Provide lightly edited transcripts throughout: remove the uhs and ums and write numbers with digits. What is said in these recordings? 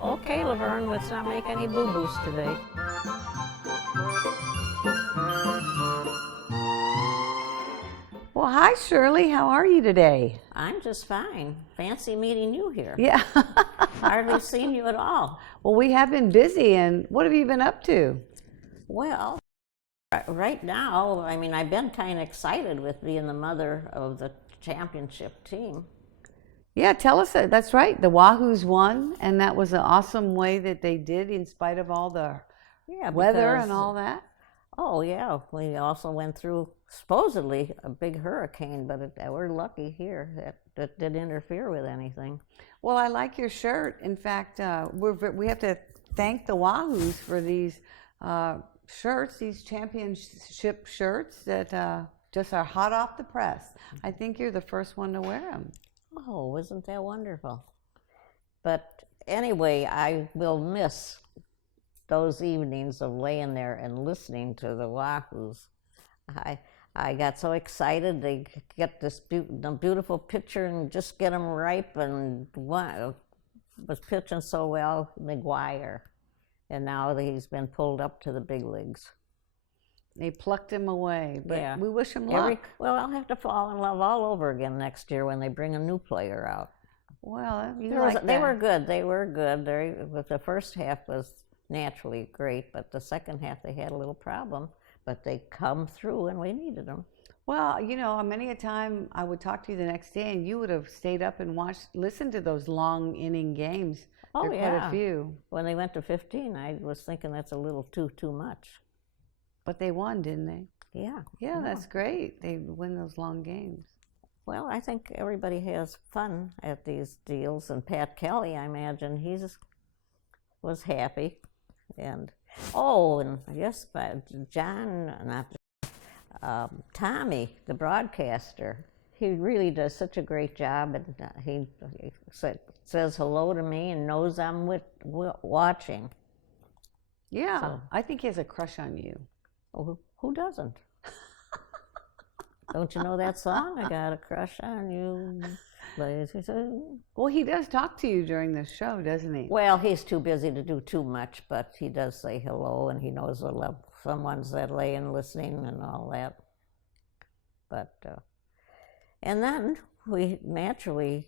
Okay, Lavern, let's not make any boo-boos today. Well, hi, Shirley. How are you today? I'm just fine. Fancy meeting you here. Yeah. Hardly seen you at all. Well, we have been busy, and what have you been up to? Well, right now, I mean, I've been kind of excited with being the mother of the championship team. Yeah, tell us. That's right. The Wahoos won, and that was an awesome way that they did, in spite of all the weather and all that. Oh, yeah. We also went through supposedly a big hurricane, but we're lucky here that didn't interfere with anything. Well, I like your shirt. In fact, we have to thank the Wahoos for these shirts, these championship shirts that just are hot off the press. I think you're the first one to wear them. Oh, isn't that wonderful? But anyway, I will miss those evenings of laying there and listening to the Wahoos. I got so excited to get this beautiful picture and just get them ripe, and was pitching so well, McGuire. And now he's been pulled up to the big leagues. They plucked him away, but yeah. We wish him luck. Well, I'll have to fall in love all over again next year when they bring a new player out. Well, they were good. They were good. The first half was naturally great, but the second half they had a little problem. But they come through, and we needed them. Well, you know, many a time I would talk to you the next day, and you would have stayed up and listened to those long inning games. Oh, yeah. Quite a few. When they went to 15, I was thinking that's a little too much. But they won, didn't they? Yeah. Yeah, that's great. They win those long games. Well, I think everybody has fun at these deals, and Pat Kelly, I imagine, was happy. And yes, but Tommy, the broadcaster, he really does such a great job, and he says hello to me and knows I'm watching. Yeah, so, I think he has a crush on you. Oh, who doesn't? Don't you know that song? I got a crush on you. Well, he does talk to you during the show, doesn't he? Well, he's too busy to do too much, but he does say hello, and he knows someone's that laying listening and all that. But and then we naturally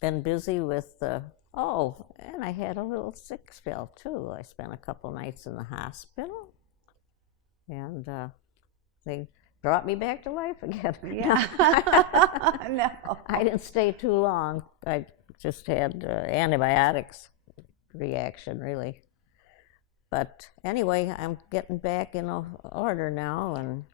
been busy with and I had a little sick spell too. I spent a couple nights in the hospital, and they brought me back to life again. Yeah. No. I didn't stay too long. I just had antibiotics reaction, really. But anyway, I'm getting back in order now, and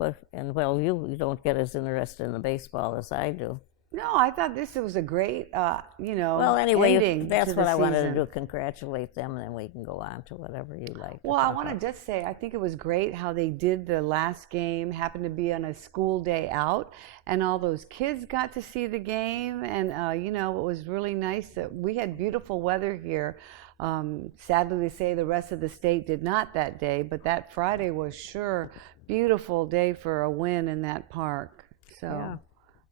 you don't get as interested in the baseball as I do. No, I thought this was a great, Well, anyway, ending that's what I wanted to season. do, congratulate them, and then we can go on to whatever you like. Well, I want to just say, I think it was great how they did the last game, happened to be on a school day out, and all those kids got to see the game, and, it was really nice that we had beautiful weather here. Sadly to say the rest of the state did not that day, but that Friday was sure beautiful day for a win in that park. So. Yeah.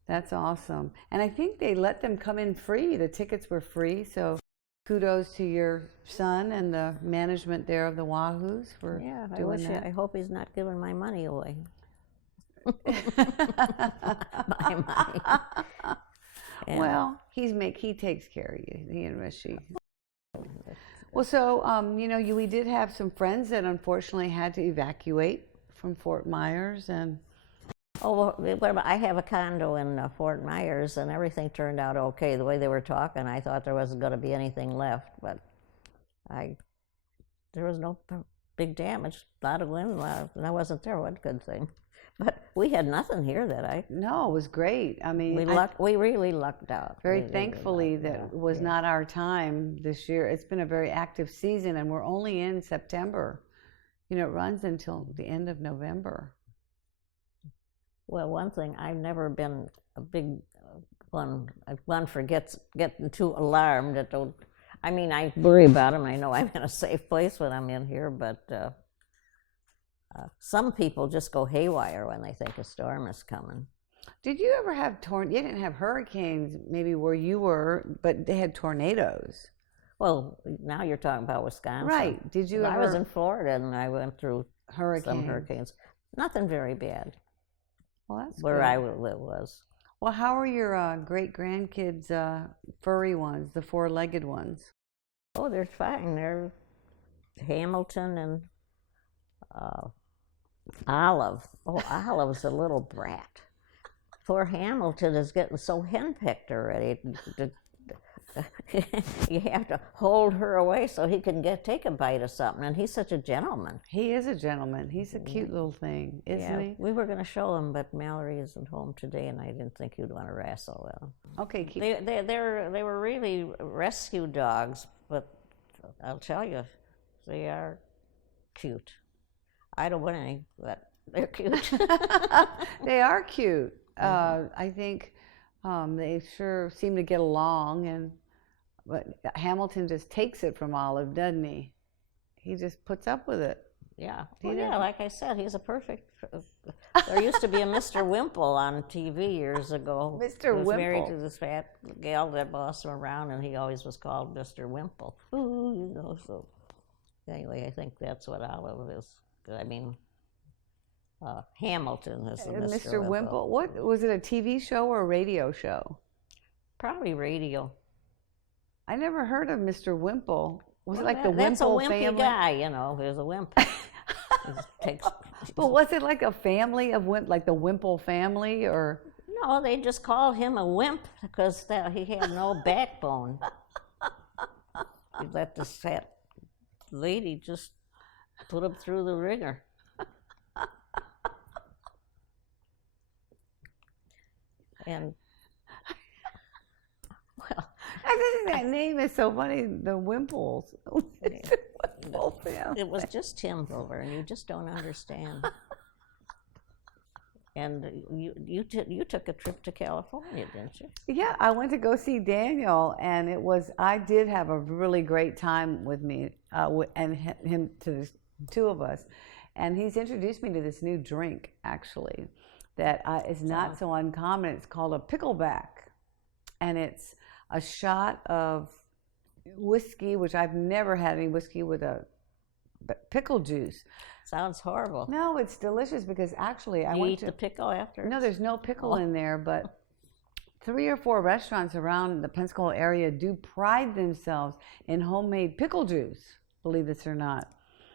That's awesome. And I think they let them come in free. The tickets were free. So kudos to your son and the management there of the Wahoos for doing that. I hope he's not giving my money away. My money. Yeah. Well, he takes care of you, he and Rishi. Well, so, we did have some friends that unfortunately had to evacuate from Fort Myers, and Oh, well, I have a condo in Fort Myers, and everything turned out okay. The way they were talking, I thought there wasn't going to be anything left, but there was no big damage. A lot of wind, and I wasn't there. What a good thing. But we had nothing here No, it was great. I mean, we really lucked out. Very thankfully that it was not our time this year. It's been a very active season, and we're only in September. It runs until the end of November. Well, one thing, I've never been a big one for getting too alarmed. I worry about them. I know I'm in a safe place when I'm in here, but some people just go haywire when they think a storm is coming. Did you ever have You didn't have hurricanes, maybe where you were, but they had tornadoes. Well, now you're talking about Wisconsin. Right. Did you ever? I was in Florida and I went through some Hurricanes. hurricanes. Nothing very bad. Well, that's where good. I was. Well, how are your great grandkids, furry ones, the four-legged ones? Oh, they're fine. They're Hamilton and Olive. Oh, Olive's a little brat. Poor Hamilton is getting so henpecked already. You have to hold her away so he can take a bite of something, and he's such a gentleman. He is a gentleman. He's a cute little thing, isn't he? We were going to show him, but Mallory isn't home today, and I didn't think you'd want to wrestle with him. Okay, they were really rescue dogs, but I'll tell you, they are cute. I don't want any, but they're cute. They are cute. I think they sure seem to get along, but Hamilton just takes it from Olive, doesn't he? He just puts up with it. Yeah. Well, yeah, like I said, he's a perfect. There used to be a Mr. Wimple on TV years ago. Mr. Wimple. He was married to this fat gal that bossed him around, and he always was called Mr. Wimple. Ooh, so anyway, I think that's what Olive is. I mean, Hamilton is the Mr. Wimple. What was it? A TV show or a radio show? Probably radio. I never heard of Mr. Wimple. Was it like the Wimple that's a wimpy family? guy, you know. There's a wimp. But was it like a family of like the Wimple family, or? No, they just called him a wimp because he had no backbone. He let this fat lady just put him through the ringer. And well, I think that name is so funny. The Wimples. It was just him, Wilbur, and you just don't understand. And you took a trip to California, didn't you? Yeah, I went to go see Daniel, and I did have a really great time with me and him, to the two of us. And he's introduced me to this new drink, actually, that is not so uncommon. It's called a pickleback, and it's a shot of whiskey, which I've never had any whiskey with pickle juice. Sounds horrible. No, it's delicious because actually I went to the pickle after. No, there's no pickle in there, but 3 or 4 restaurants around the Pensacola area do pride themselves in homemade pickle juice. Believe this or not.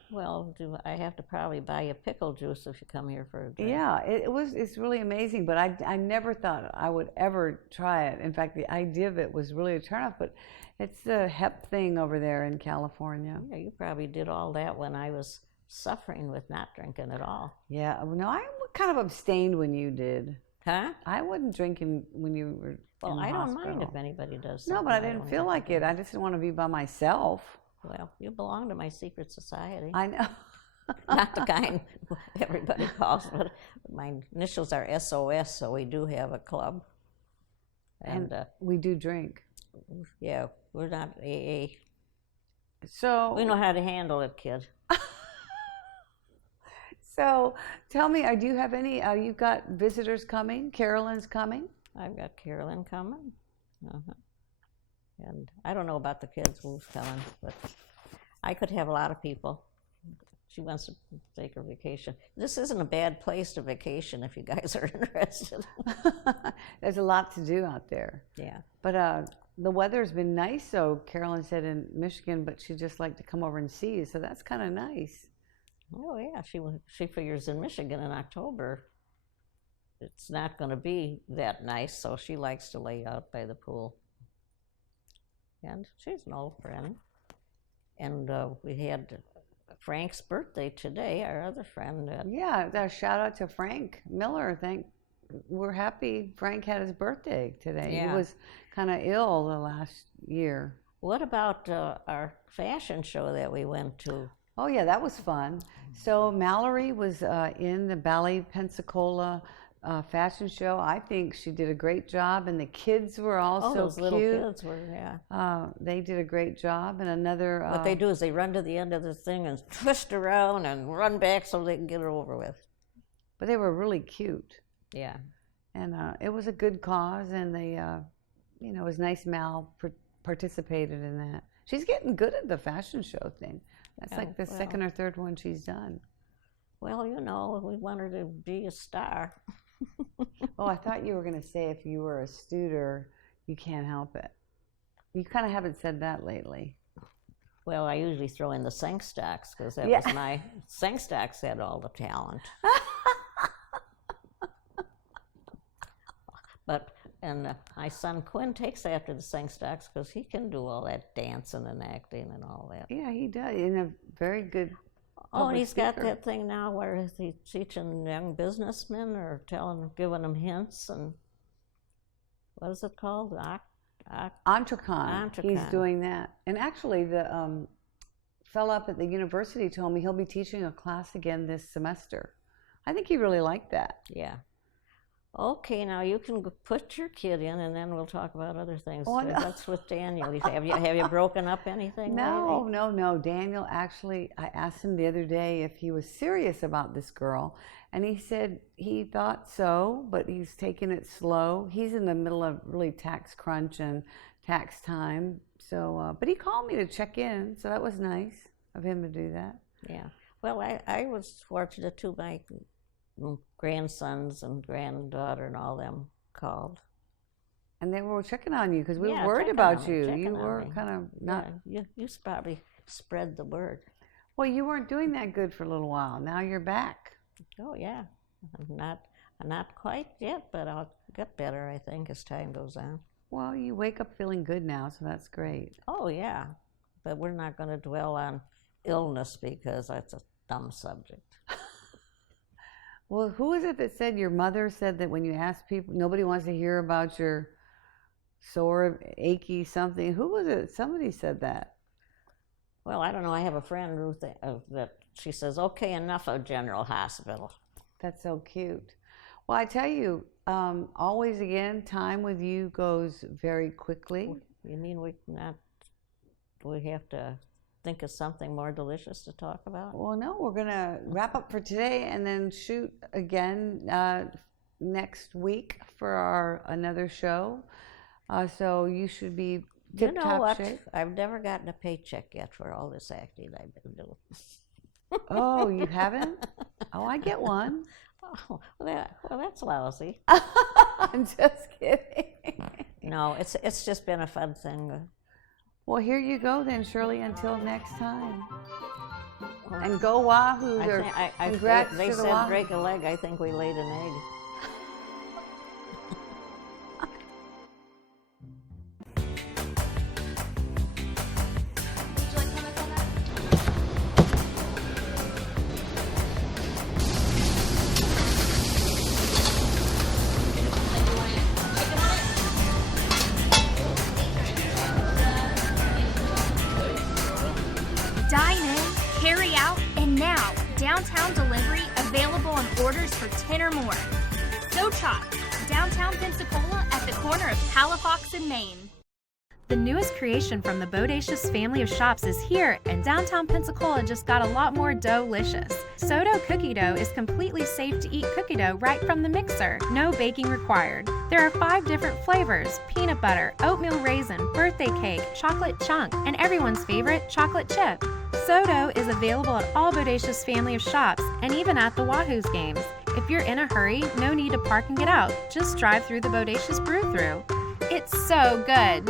Well, I have to probably buy you pickle juice if you come here for a drink. Yeah, it's really amazing, but I never thought I would ever try it. In fact, the idea of it was really a turnoff, but it's the hep thing over there in California. Yeah, you probably did all that when I was suffering with not drinking at all. Yeah, no, I kind of abstained when you did. Huh? I wasn't drinking when you were Well, in the I don't hospital. mind if anybody does. No, but I didn't feel like it. I just didn't want to be by myself. Well, you belong to my secret society. I know. Not the kind everybody calls, but my initials are SOS, so we do have a club. And we do drink. Yeah, we're not AA. So we know how to handle it, kid. So tell me, do you have any, you've got visitors coming? Carolyn's coming? I've got Carolyn coming. And I don't know about the kids who's coming, but I could have a lot of people. She wants to take her vacation. This isn't a bad place to vacation if you guys are interested. There's a lot to do out there. Yeah. But the weather's been nice, so Carolyn said in Michigan, but she'd just like to come over and see you, so that's kind of nice. Oh, yeah. She figures in Michigan in October, it's not going to be that nice, so she likes to lay out by the pool. And she's an old friend. And we had Frank's birthday today, our other friend. Yeah, a shout out to Frank Miller. We're happy Frank had his birthday today. Yeah. He was kind of ill the last year. What about our fashion show that we went to? Oh, yeah, that was fun. So Mallory was in the Ballet Pensacola fashion show. I think she did a great job, and the kids were all so those cute. Little kids were, yeah. They did a great job, and another... what they do is they run to the end of the thing and twist around and run back so they can get it over with. But they were really cute. Yeah. And it was a good cause, and they, it was nice Mal participated in that. She's getting good at the fashion show thing. That's like the second or third one she's done. Well, we want her to be a star. Oh, I thought you were going to say if you were a Studer, you can't help it. You kind of haven't said that lately. Well, I usually throw in the Singstocks because that was my Singstocks had all the talent. And my son Quinn takes after the Singstocks because he can do all that dancing and acting and all that. Yeah, he does. In a very good. Oh, and he's got that thing now where he's teaching young businessmen or giving them hints and what is it called? Entrecon. He's doing that. And actually, the fellow up at the university told me he'll be teaching a class again this semester. I think he really liked that. Yeah. Okay, now you can put your kid in, and then we'll talk about other things. Oh, no. That's with Daniel. Have you broken up anything? No, lately? no. Daniel, actually, I asked him the other day if he was serious about this girl, and he said he thought so, but he's taking it slow. He's in the middle of really tax crunch and tax time, so but he called me to check in, so that was nice of him to do that. Yeah. Well, I was fortunate too. My grandsons and granddaughter and all them called. And they were checking on you because we were worried about you. You were kind of not. Yeah, you probably spread the word. Well, you weren't doing that good for a little while. Now you're back. Oh yeah, I'm not quite yet, but I'll get better. I think as time goes on. Well, you wake up feeling good now, so that's great. Oh yeah, but we're not going to dwell on illness because that's a dumb subject. Well, who is it that said your mother said that when you ask people, nobody wants to hear about your sore, achy something? Who was it? Somebody said that. Well, I don't know. I have a friend, Ruth, that she says, okay, enough of General Hospital. That's so cute. Well, I tell you, always again, time with you goes very quickly. You mean we have to think of something more delicious to talk about? Well, no, we're going to wrap up for today and then shoot again next week for another show. So you should be tip-top shape. You know what? I've never gotten a paycheck yet for all this acting I've been doing. Oh, you haven't? Oh, I get one. Oh, well, that's lousy. I'm just kidding. No, it's just been a fun thing. Well, here you go then, Shirley, until next time. And go Wahoo. Congrats they to the said Wahoo. break a leg. I think we laid an egg. Dine in, carry out, and now downtown delivery available on orders for 10 or more. So Chop, downtown Pensacola at the corner of Palafox and Main. The newest creation from the Bodacious family of shops is here, and downtown Pensacola just got a lot more dough-licious. Soto cookie dough is completely safe to eat cookie dough right from the mixer. No baking required. There are 5 different flavors: peanut butter, oatmeal raisin, birthday cake, chocolate chunk, and everyone's favorite, chocolate chip. Soto is available at all Bodacious family of shops and even at the Wahoo's games. If you're in a hurry, no need to park and get out. Just drive through the Bodacious brew-through. It's so good!